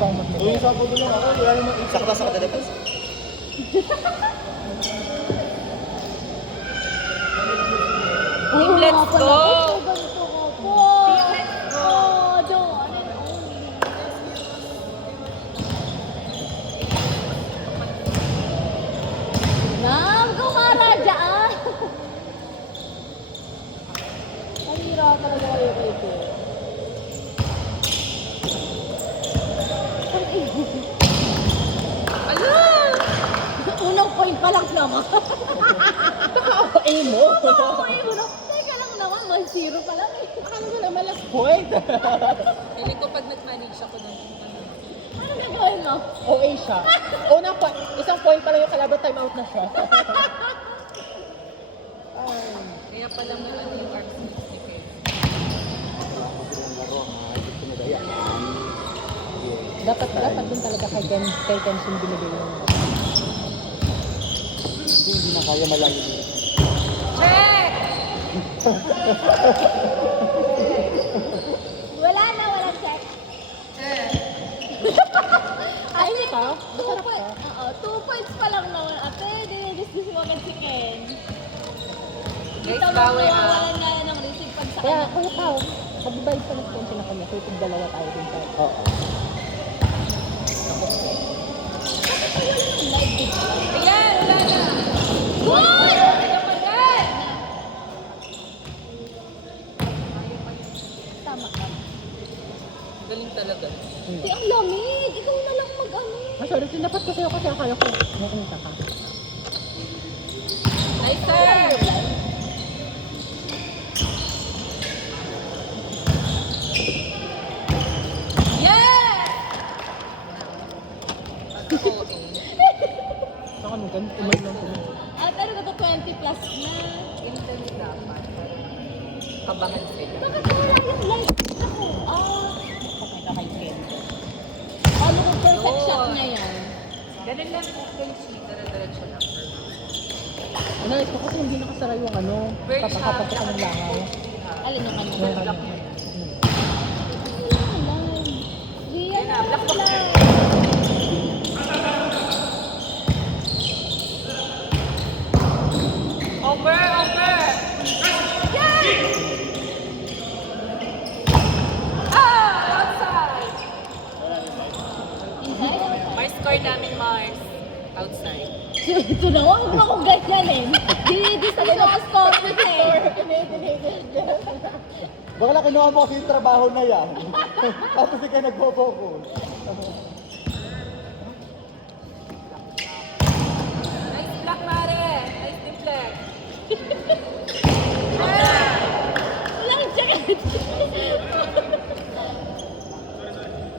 pang mag-move. Uy, sa puto lang ako. Wala naman. Sakta sa kadalapas. Team, let's go! Nam, kumara dyan! Ang hirap talaga kayo kayo. Unang point pa lang naman. Naka-A mo? Oo, teka lang naman, 1-0 pa lang eh. Akala ko naman last point. Feeling ko pag nag-manage ako ng Ano gagawin mo? OA siya. Unang point, isang point pa lang yung kalaban, time out na siya. kaya pala mo ano yung arms ni Kay. Dapat din talaga kay Kenshin binigay yung Hindi na kaya malayo dito. Check! Walang check. Ay, ka? Masarap ka? Oo, 2 points pa lang naman. Ate, dinidiscuss mo agad si Ken. Guys, Dito bawi mawawalan nga yan ng receive pag sa Kaya, kanya. kaya tao, kabibay pa ng Kenshin na kanya, so dalawa tayo din tayo. Oo. Live video. Ayan, wala na! Goal! Tama ka. Galing talaga. Di, ang lamig. Ikaw na lang mag-ano. Sorry, tinapat ko sa'yo kasi akala ko nakunta ka. Nice serve! Yes! Saka mo, ganun, umay lang ko. At ano ka to, 20 plus na. Intense dapat. Kabangan sila. Bakit wala yung live? Ako, Pakita kay Ken. Paano kung perfect shot niya yan? Ganun lang po kung dara-diretso lang. Ano, ito kasi hindi nakasara yung ano, Break shot. papakapag ka ng langaw. Alin yung kanina? Yung Block ano. mo. Yan na, Block mo. Over! Outside! Inside? Mars score namin, Mars. Outside. Ito na, huwag mo akong ganyan eh. Dinidiscuss mo ang score ko eh. Baka na kinuha mo kasi yung trabaho na yan. Tapos ikaw nagpo-focus. Nice block, Mare! Nice deflect. Walang check.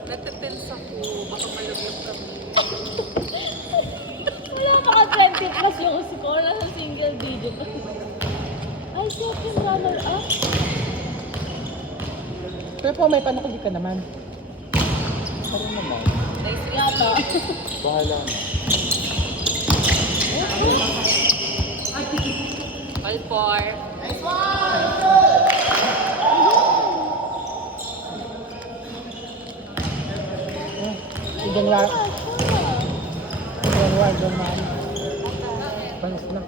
Natatense ako. Baka malaglag kami. Wala pa ka 20 plus yung score. Nasa single digit. Ay, second runner up. Pero po, may panakuli ka naman. Parang naman. Nice Yata. Bahala na. All four. Igan wa. Igan wa, igan man. Panis na.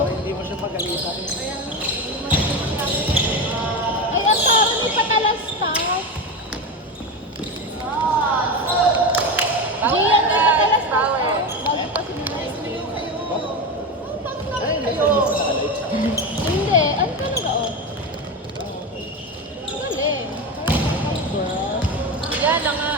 Hindi mo siya magalitan. Ay, ang parang may patalastas. Gian, may patalastas. Bago pa sinulit. Hindi, ano talaga oh? Galing. Yan na nga.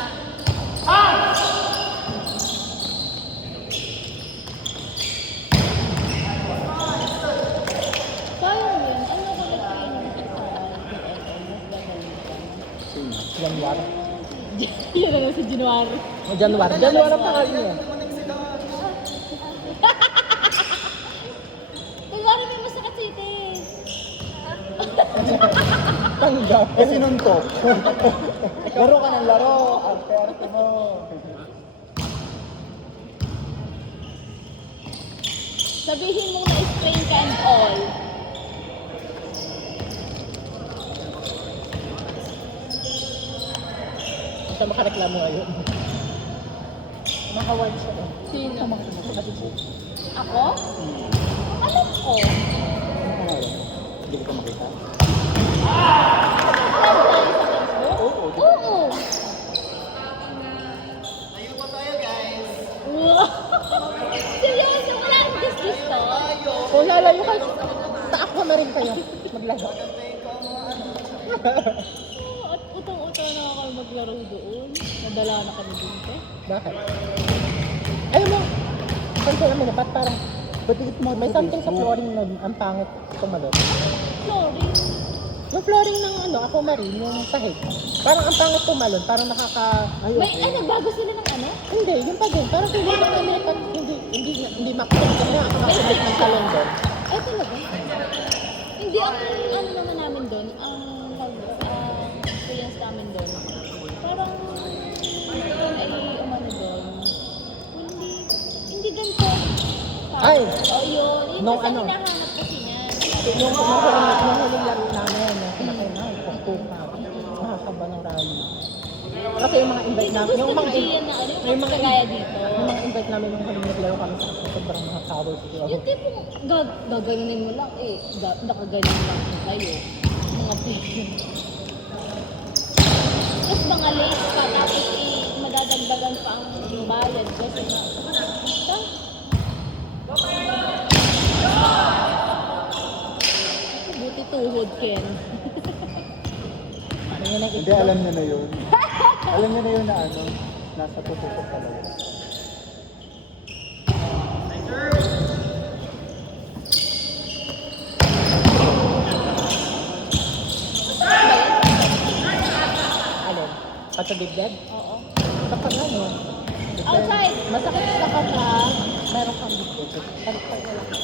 Sayang yun. Ano ko nag-training sa January. Yan na lang sa January. O January. January pa kami niya. January may masakit sa ite. Tanggap. Kasi nuntok. Laro ka ng laro. Arte-arte mo. Sabihin mong na-sprain ka and all. siya makareklamo ngayon. Naka-one siya eh. Sino? Kasi siya. Ako? Alam ko. Ano pangalan? Hindi ko makita. Friend tayo sa Facebook? Oo. Oo. Wow. Seryoso, wala nang gusto. Kung lalayo kayo, taak na rin kayo. Maglaro. At utang-utang na ako maglaro doon. Nadala na kami dito. Bakit? Ayaw mo, pansin namin dapat parang Ba't mo may something sa flooring na ang pangit tumalon. Flooring. Yung flooring ng ano, ako marine, yung sahig. Parang ang pangit tumalon, parang nakaka... May bago sila ng ano? Hindi, yung pa din. Parang hindi na kami, hindi makulit kami nakakasulit ng talon doon. Ay talaga? Hindi ang ano naman namin doon, ang experience namin doon. Parang ay umano doon. Hindi ganito. Ay! Oh, yun. Yun Nung kasi ano? hinahanap kasi niya. Yung huling laro namin, yung sinakay na, pagpuka. Nakakaba ng rally. Kasi yung mga invite namin, yung mga Gian na ano, yung yung mga kagaya dito. yung mga invite namin yung huling naglaro kami sa sobrang mga tower siguro. Yung tipong gaganunin mo lang eh, nakaganon lang kayo. Mga pwede. Tapos mga late pa, tapos madadagdagan pa ang bayad kasi na. Basta. Buti tuhod, Ken. Ano yun ang Hindi, itlog? alam niya na yun. Alam niya na yun na ano, nasa tututok talaga. Alin? Patubig-dead? Oo. Kapag ano? Outside. Masakit sa kaka, meron kang bigyan. Pag wala ka.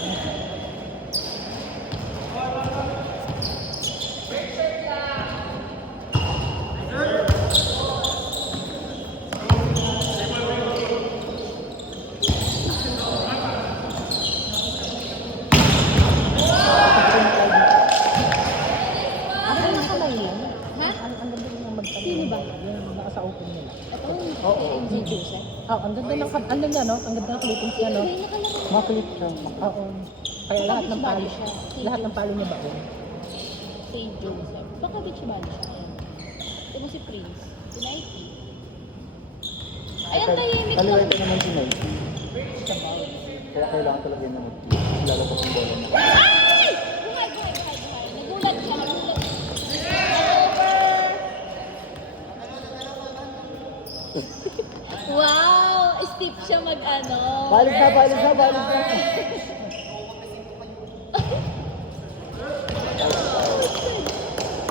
Ang ganda ng kamay lang. Ha? Ang ganda ng magkamay. Sino ba? Yung nasa open nila. Ito, Oo. MJ Joseph. Ang ganda ng ang ganda no? Ang ganda ng clippings niya no? Ay, nakalaro. Makulit siya. Oo. Kaya lahat ng palo Beach body siya. lahat ng palo niya baon. Si Joseph. Baka beach body siya. Ayan. Ito mo si Prince. Si Nike. Ayan, tahimik lang. Kaliwete naman si Nike. Kaya kailangan talaga yun naman. Lalabas yung bola na. Ay! Buhay, buhay, buhay, buhay. Nagulat siya. Nagulat. Wow! Steep siya mag-ano. Balik na, balik na, balik na.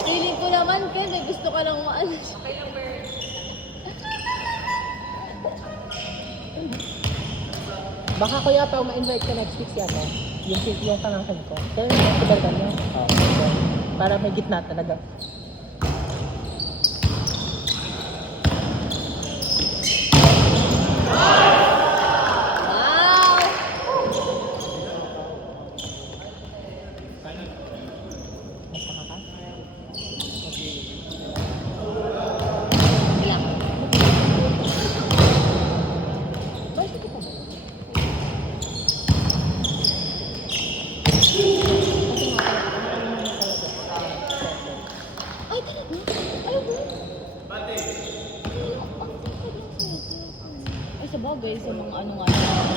Feeling ko naman, Ken, eh, gusto ka lang maano. Baka kuya pa ma-invite ka next week siya no? Yung pangangkin ko. Kaya yung sibargan niya. Para may gitna talaga. Wow! Magpaka ka? Lang. Bakit ka ba? Ay, talaga? Ay, mo? Ay, sa bagay, sa mga ano nga,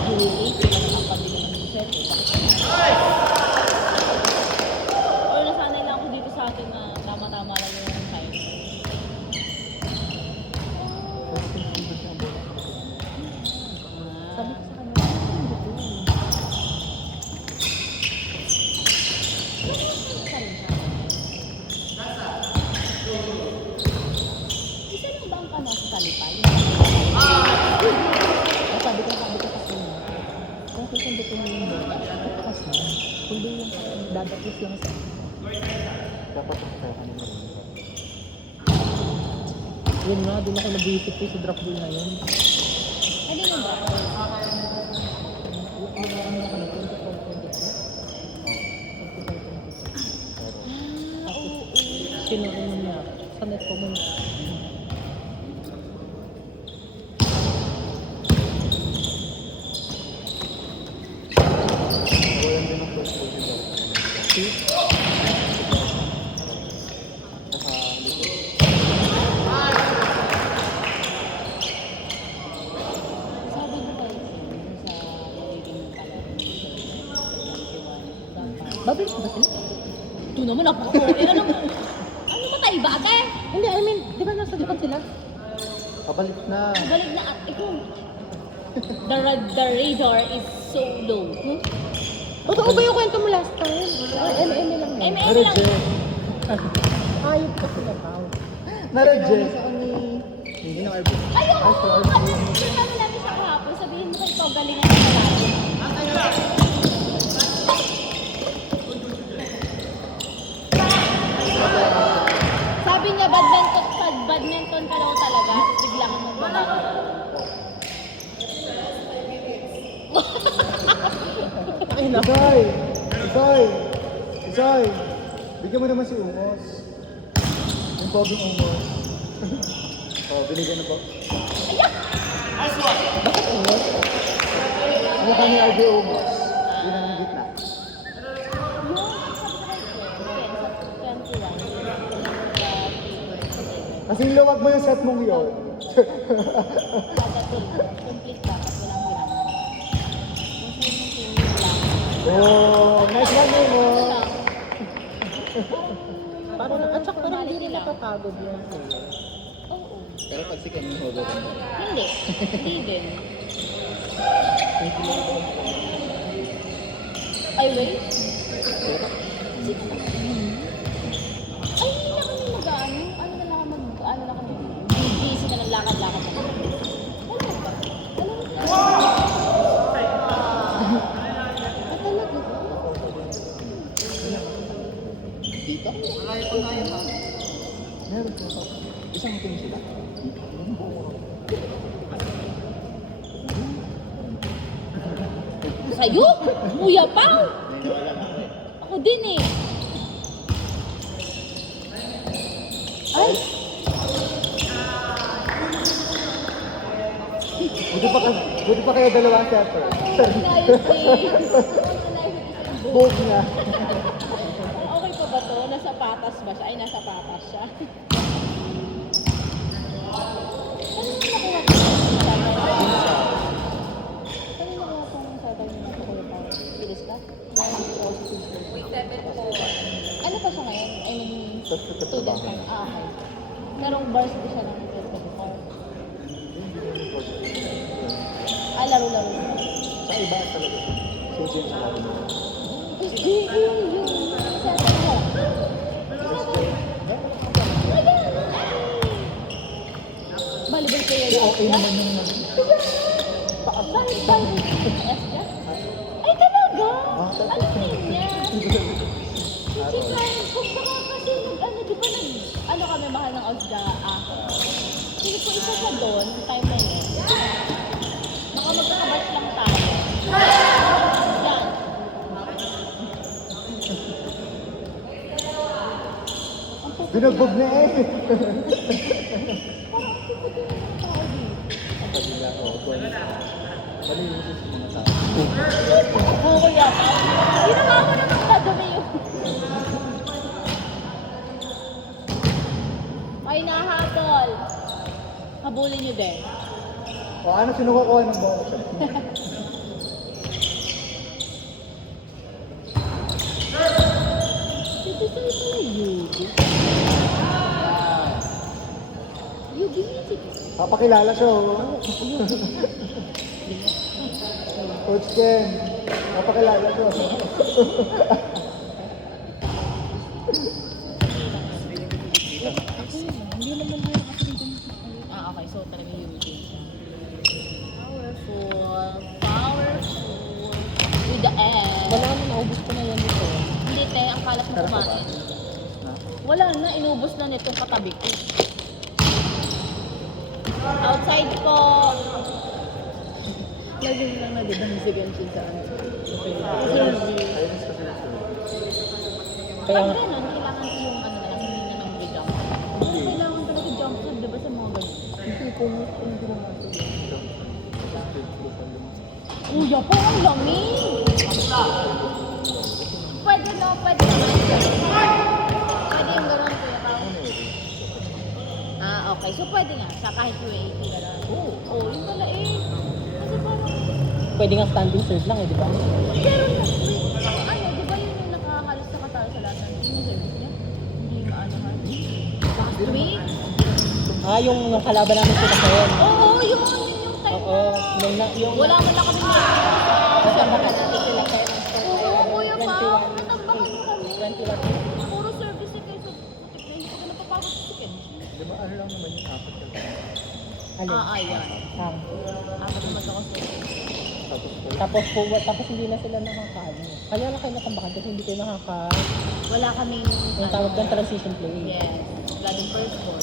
jewelry, sila nakakabili ng set. Or nasanay lang ako dito sa atin na tama-tama lang yung time. Sabi ko sa kanya, "Ang gusto mo." Isa lang ba ang ano sa talipay? Sabi ko kasi niya, kung susundutin mo yung bola, kasi hindi yung dadatis lang sa Dapat kaya ka naman. yun nga, doon ako nag-iisip ko sa drop ball na yun. Ano yung ba? Ano na kami, 24, 25. Oo. Sinuunan niya sa net ko muna. Steve. Saka Lito. Sabi ko kayo sa magiging palaro sa 21. Babalik ba sila? Ito naman ako. Ano ba tayo ba, ate? Hindi, I mean, di ba nasa likod sila? Pabalik na. Balik na at ikaw. The radar is so low. Totoo ba yung kwento mo last time? MM lang yun. MM lang. Na-reject. Ayop ka sila tao. Na-reject. Sa ni... Hindi na RB. Ayoko! Ano namin natin siya kahapon? Sabihin mo kayo ito, galingan na natin. Sabi niya, badminton ka daw talaga. Tapos biglang magbabago. Ay, naku. Isay! Isay! Isay! Bigyan mo naman si Umos. Yung pobing Umos. Oh, binigyan na po. Bakit ingot? Mukha ni RB Umos. Yun ang gitna. Kasi luwag mo yung set mong yun. Complete ka, tapos walang bilang. Oh, nice one Umos. Parang, at saka parang hindi rin napapagod yun. Oo. Pero pag si Ken yung hobo rin. Hindi. Hindi din. Ay, wait. Ay, hindi na kami mag-ano. Ano na lang ano na kami. Busy na ng lakad-lakad na kami. Wala ba? Dito? Meron po. Isang team sila. Sa'yo? Kuya Pao? Naniniwala na ako eh. Ako din eh. Ay! Buti pa kayo dalawang setter. Inayos eh. Bold nga. Okay pa ba to? Nasa patas ba siya? Ay, nasa patas siya. Ano nakuha ko? Bilis ka? Ano pa siya ngayon? I mean, student ka. Ah, okay. Merong bars ko siya ng 24. Ah, laro-laro. Sa iba talaga. Susin sa laro. Yung sabi mo. Volleyball player yun. Okay naman yung Bakit? Ay, talaga? Alam niya. Si Clarence, kung baka kasi di ba kami mahal ng Osda Sige ko isa siya doon, time na yun. Baka magkakabatch lang tayo. Yan. binugbog na eh. Parang ang puputin ng tao dito. Pagila ko, palilisis mo na sa Oo, kuya. Ginawa ko na ng kadumi yun. Ay, nahabol. Habulin niyo din. O ano sinukukuha ng bola siya? Dito sa ito na Yugi. Yugi music. Papakilala siya oh. Coach Ken, papakilala siya. Hindi naman yun kasi dito. Okay. So talaga Yugi. Powerful. With the end. Wala na, naubos ko na yan dito. Hindi, te. Ang kalat mo Sarap ba? kumain. Ha? Wala na. Inubos na nitong katabi ko. Outside ko. Lagi lang na, di ba, si Genshin sa ano? Ayun kasi na Kaya Pag nga, ganun, kailangan ko yung ano na lang, hindi na lang jump. Oo, kailangan talaga jump food, diba sa mga ganun? hindi ko hindi ko Kuya po, ang lamig! Pwede no, pwede naman. Pwede yung gano'n, Kuya Pao. Ah, okay. So pwede nga, sa kahit UAP gano'n. Oo, yun pala eh. Kasi parang, Pwede nga standing serve lang eh, di ba? pero ano, di ba yun yung nakakahalos na katalo sa lahat ng team service niya? Hindi maanohan. Last week? Yung kalaban namin sila Ken. Oo, yung time Oo, yung wala man lang kami natambakan natin sila Ken. Oo, Kuya Pao, natambakan mo kami. 21. Puro service eh, kayo sa putik na hindi ko na napapagod sa chicken. Di ba ano lang naman yung apat ka lang? Alin? Ayan. Apat naman ako sa Tapos hindi na sila nakakaano. Kaya lang kayo natambakan kasi hindi kayo wala kaming yung tawag ng transition play. Yes. Wala din first ball.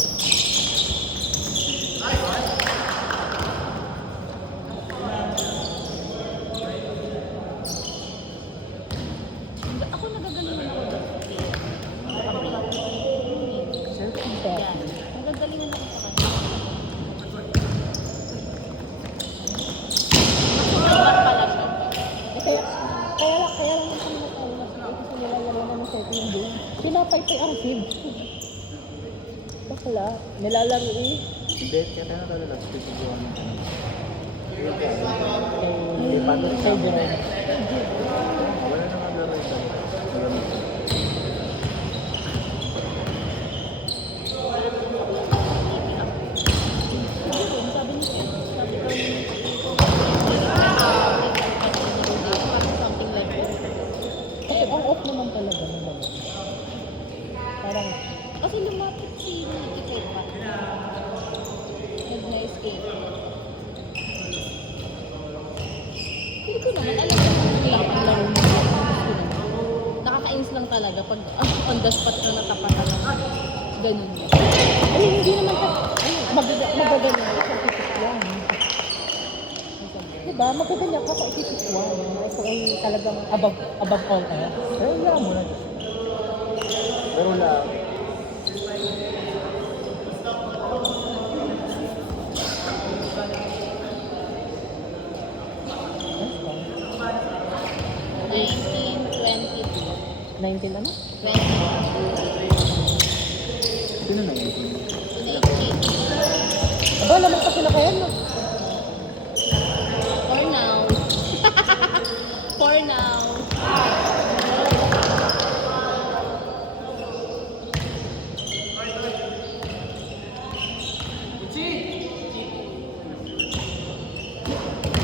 Ako nagagalingan ako doon sa play. Set. Yan. Nagagalingan ako sa kanya. Ibat pala siya. Kaya lang yung kami natawa na kasi nila yun ng setting game. Pinapay-pay ang game. Bakla, nilalaro eh. Hindi, kaya tayo natalo last week. Hindi ko ano. Kay Jerome. Wala na nga laro ito. Wala na. Sabi ni Ken, sabi ko something like that. Kasi ang off naman talaga ng mga. Parang, Kasi lumapit si Ricky kay Pat. Nag-na-escape. Hindi ko naman alam kung tapang laro mo. Nakakainis lang talaga pag on the spot na natapatan ng ganun. hindi naman magaganyan ka sa isip-isip Diba? Magaganyan ka sa isip-isip So, ay talagang above all else. Pero wala mo na. Pero lang. Yes, ba? 1922. 19 ano? 20. Sino na yun? 19. Aba, naman pa sila kaya, no? For now. For now.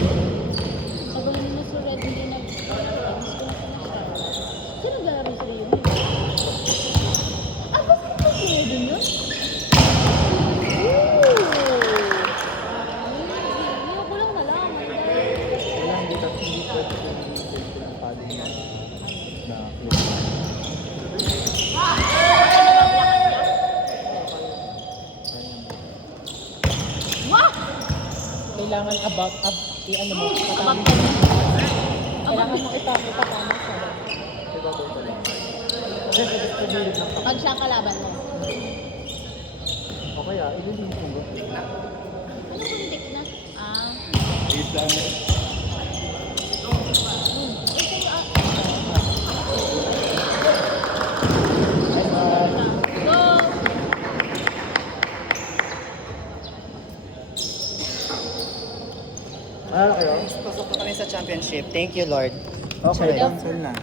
Sabi nila sa Red, hindi na. Miss ko na sila. Sino naglalaro sa Rio? Ah, basta ko sila dun yun? Ooh! Hindi ko lang nalaman. Wala, hindi ka hindi pwede ko yung padding na flip. Wah! Kailangan i-ano mo, Abang patama. ka na. Kailangan mo itama siya. Diba ko pa rin? Kasi pagbilit ng Pag siya ang kalaban mo. O kaya, ililin ko ba? Ano kung tik na? Ah. Dito ano? Go! Ano kayo? Pasok na kami sa championship. Thank you, Lord. Okay, cancel na.